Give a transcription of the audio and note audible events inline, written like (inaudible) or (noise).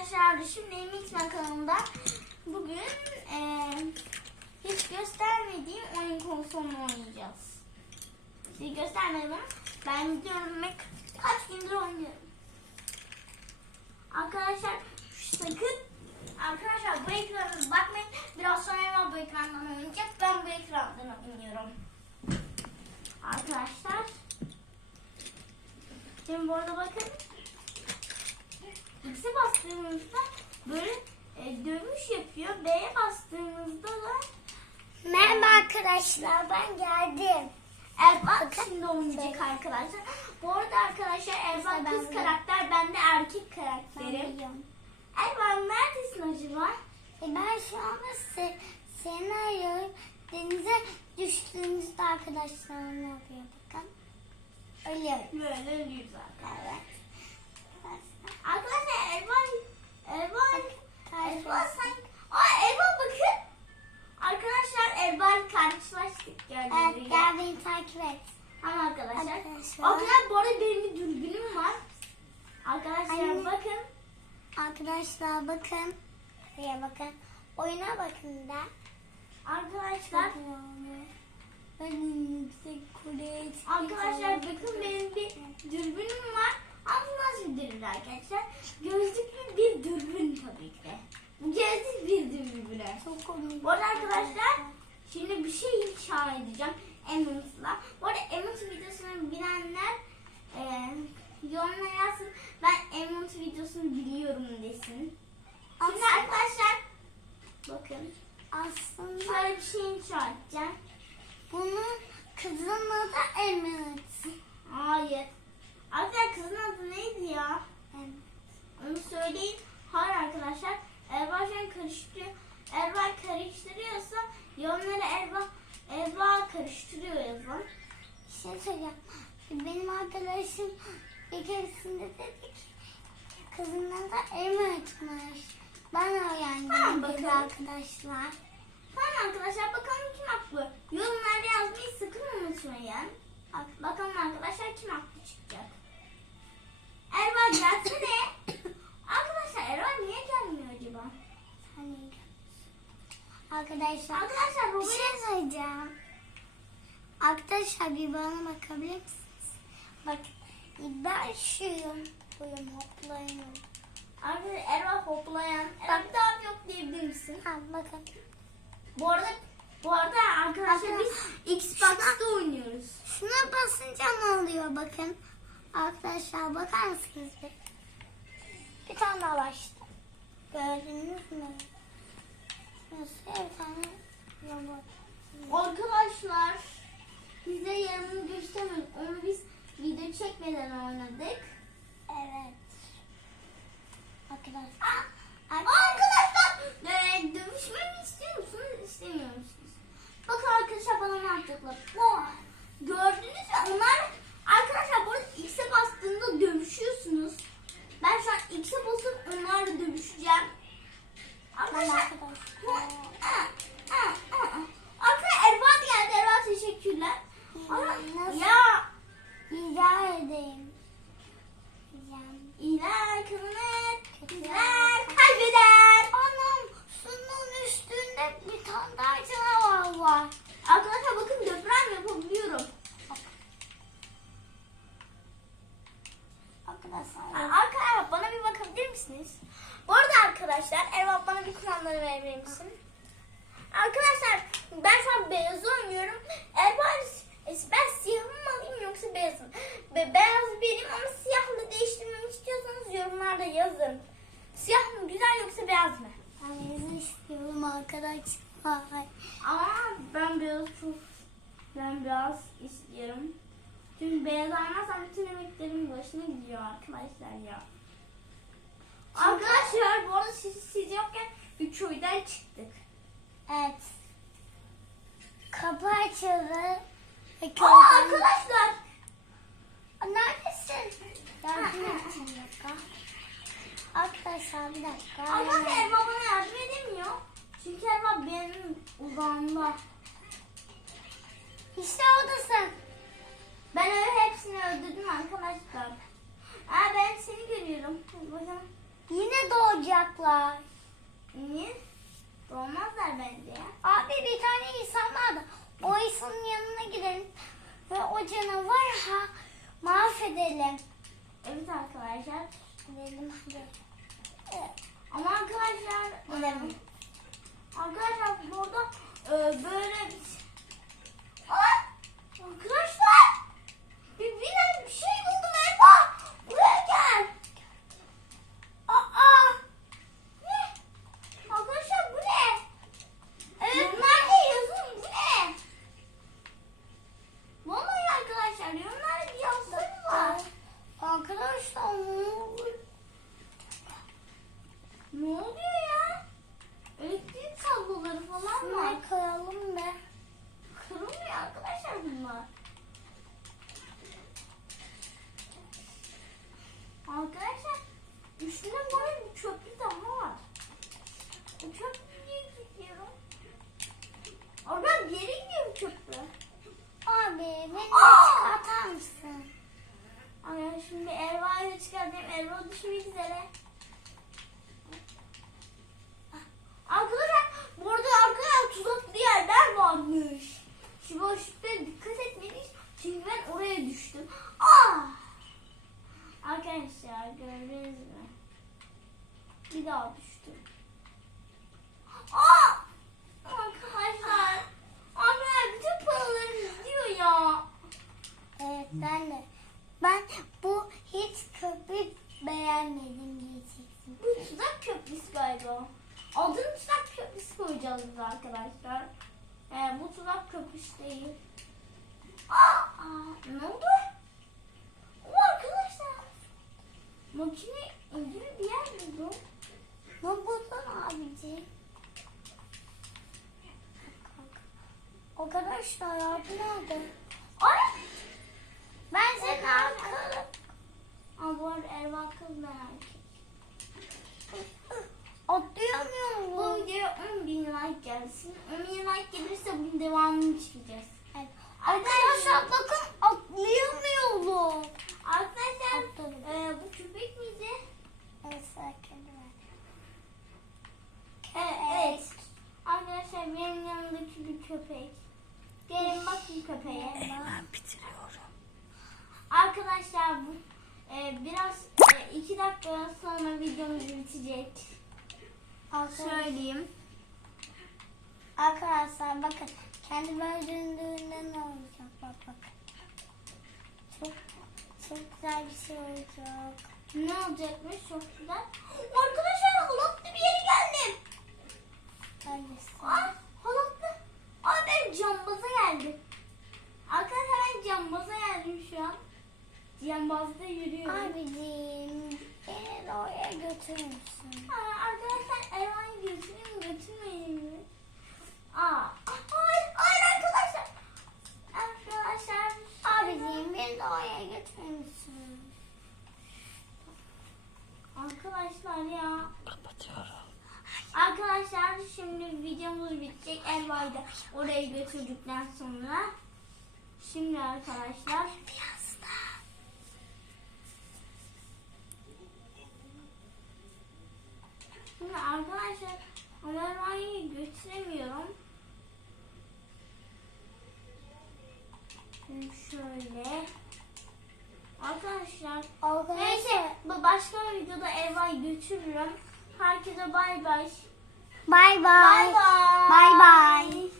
arkadaşlar şimdi Mixman kanalında bugün eee, hiç göstermediğim oyun konsolunu oynayacağız. Size göstermedim ben gidiyorum ve kaç gündür oynuyorum. Arkadaşlar sakın arkadaşlar bu ekrana bakmayın. Biraz sonra Eva bu ekrandan oynayacak. Ben bu ekrandan oynuyorum. Arkadaşlar Şimdi bu arada bakın X'e bastığımızda böyle e, dönüş yapıyor. B'ye bastığımızda da Merhaba arkadaşlar ben geldim. Erbat şimdi oynayacak arkadaşlar. Bu arada arkadaşlar Erbat ben kız de- karakter, ben de erkek Ben karakterim. Erbat neredesin acaba? E ben şu anda se seni arıyorum. Denize düştüğümüzde arkadaşlar ne oluyor bakın. Ölüyorum. Böyle ölüyoruz arkadaşlar. Evet. Arkadaşlar Erbat, Karşılaştık. Erbat sen... Aa Erbat bakın. Arkadaşlar Erbat karşılaştık gördüğünüz Evet gibi. gel beni takip et. Ama arkadaşlar. Arkadaşlar. Arkadaşlar bu arada benim bir dürbünüm var. Arkadaşlar Anne. bakın. Arkadaşlar bakın. Buraya bakın. Oyuna bakın da. Arkadaşlar. Ben yüksek çıkacağım. Arkadaşlar bakın benim bir dürbünüm var. Dürbün arkadaşlar? Gözlüklü bir dürbün tabii ki de. Bu gözlük bir dürbün. Çok komik. Bu arada arkadaşlar şimdi bir şey inşa edeceğim Emmons'la. Bu arada Emmons videosunu bilenler e, yorumlara yazsın. Ben Emmons videosunu biliyorum desin. Şimdi arkadaşlar bakın Aslında şöyle bir şey inşa edeceğim. bunun kızın adı Emmet. Hayır. Arkadaşlar kızın adı neydi ya? Onu söyleyin. Hayır arkadaşlar. Erba şu an karıştırıyor. Erba karıştırıyorsa yorumlara Erba Erba karıştırıyor yazın. Bir şey söyleyeceğim. Benim arkadaşım bir keresinde dedi ki kızın adı Emmet'miş. Ben öğrendim Tamam, bakalım. arkadaşlar. Tamam arkadaşlar bakalım kim haklı. Yorumlarda yazmayı sakın unutmayın. Bak, bakalım arkadaşlar kim haklı çıkacak. Erba gelsene. arkadaşlar Erba niye gelmiyor acaba? Hani Arkadaşlar Arkadaşlar bir Robert şey söyleyeceğim. Arkadaşlar bir bana bakabilir misiniz? Bak ben şuyum. Buyum hoplayayım. Arkadaşlar Erba hoplayan. Erba bir daha yok diyebilir misin? Ha bakın. Bu arada bu arada arkadaşlar biz Xbox'ta oynuyoruz. Şuna basınca ne oluyor bakın. Arkadaşlar bakar mısınız bir? Tane daha başladı. Gördünüz mü? Nasıl bir tane robot. Arkadaşlar bize yarımını göstermeyin. Onu biz video çekmeden oynadık. Evet. Arkadaşlar. Aa, arkadaşlar e, dövüşmemi istiyor musunuz? İstemiyor musunuz? Bakın arkadaşlar bana ne yapacaklar. Oh, gördünüz arkadaşlar Erbat bana bir kuralları verebilir misin? Arkadaşlar ben şu an beyazı oynuyorum. Erbat ben siyahı mı alayım yoksa beyazı mı? Be beyaz benim ama siyahla değiştirmemi istiyorsanız yorumlarda yazın. Siyah mı güzel yoksa beyaz mı? Ben yazı istiyorum arkadaşlar. Ama ben beyaz çok ben beyaz istiyorum. Çünkü beyaz almazsam bütün emeklerim başına gidiyor arkadaşlar ya. Arkadaşlar bu arada siz, siz yokken bir köyden çıktık. Evet. Kapı açıldı. Aa arkadaşlar. Neredesin? Yardım et bir dakika. Arkadaşlar bir dakika. Arkadaşlar Erva bana yardım edemiyor. Çünkü Erva benim uzağımda. İşte oradasın. Ben öyle hepsini öldürdüm arkadaşlar. Aa ben seni görüyorum. Bakın. Yine doğacaklar. Niye? Doğmazlar bence ya. Abi bir tane insan vardı. O insanın yanına gidelim. Ve o canavar ha mahvedelim. Evet arkadaşlar. Gidelim. Evet. Ama arkadaşlar Gidelim. Arkadaşlar burada e, böyle bir... Aa! Arkadaşlar bir, bir, bir şey buldum Erba. Buraya gel. Aa! Ne? Arkadaşlar bu ne? Evet nerede yazın bu ne? Vallahi arkadaşlar yorumlarda bir yazsın var. Arkadaşlar ne olur? Ne oluyor ya? Elektrik kabloları falan var. Şunları koyalım da. Kırılmıyor arkadaşlar bunlar. Arkadaşlar üstünde böyle bir çöplü daha var. Bu çöplüğe gidiyorum. Oradan bir yere gidiyor bu çöplü. Abi beni çıkartar mısın? Ay şimdi Erva'yı çıkartayım. Erva düşmek üzere. Arkadaşlar burada arkadaşlar tuzaklı yerler varmış. Şu boşluklara dikkat etmeliyiz. Çünkü ben oraya düştüm. Ah! Arkadaşlar gördünüz mü? Bir daha düştüm. Ah! Arkadaşlar. Arkadaşlar bütün paralarım gidiyor ya. Evet ben de. Ben bu hiç köpük beğenmedim diyeceksin. Bu tuzak köprüsü galiba. Adını tuzak köprüsü koyacağız biz arkadaşlar. Ee, bu tuzak köprüsü değil. Aa, aa, ne oldu? O arkadaşlar. Makine gibi bir yer buldum. Ne buldun abici? Arkadaşlar yardım nerede? Ay! Ben senin arkanı. Aa, bu arada Erva kız erkek. Atlayamıyorum. Bu videoya 10 bin like gelsin. 10 bin like gelirse bunun devamını çekeceğiz. Evet. Arkadaşlar bakın atlayamıyorum. Arkadaşlar Atladım. e, bu köpek miydi? Evet sakin ol. Evet. Arkadaşlar benim yanımdaki bir köpek. Gelin bakın köpeğe. Hemen bitiriyorum. Arkadaşlar bu e, biraz e, iki dakika sonra videomuz bitecek. Arkadaşlar, Söyleyeyim. arkadaşlar bakın kendi öldüğünde ne olacak bak bak. Çok çok güzel bir şey olacak. Ne olacakmış çok güzel. (gasps) Arkadaşlar halatlı bir yere geldim. Hangisi? Ay halatlı. Ay ben cambaza geldim. Arkadaşlar ben cambaza geldim şu an. Cambazda yürüyorum. De oraya götürür müsün? Aa, arkadaşlar Ervan'ı götüreyim mi götürmeyeyim mi? Aa, hayır, hayır arkadaşlar. Arkadaşlar. Abicim beni de oraya götürür müsün? Arkadaşlar ya. Kapatıyorum. Arkadaşlar şimdi videomuz bitecek. Erva'yı da oraya götürdükten sonra. Şimdi arkadaşlar. Biraz da. Şimdi arkadaşlar ama Erva'yı götüremiyorum. Şimdi şöyle. Arkadaşlar Arkadaşlar Neyse bu başka bir videoda Erva'yı götürürüm. Herkese bay bay. bay bay. Bay bay.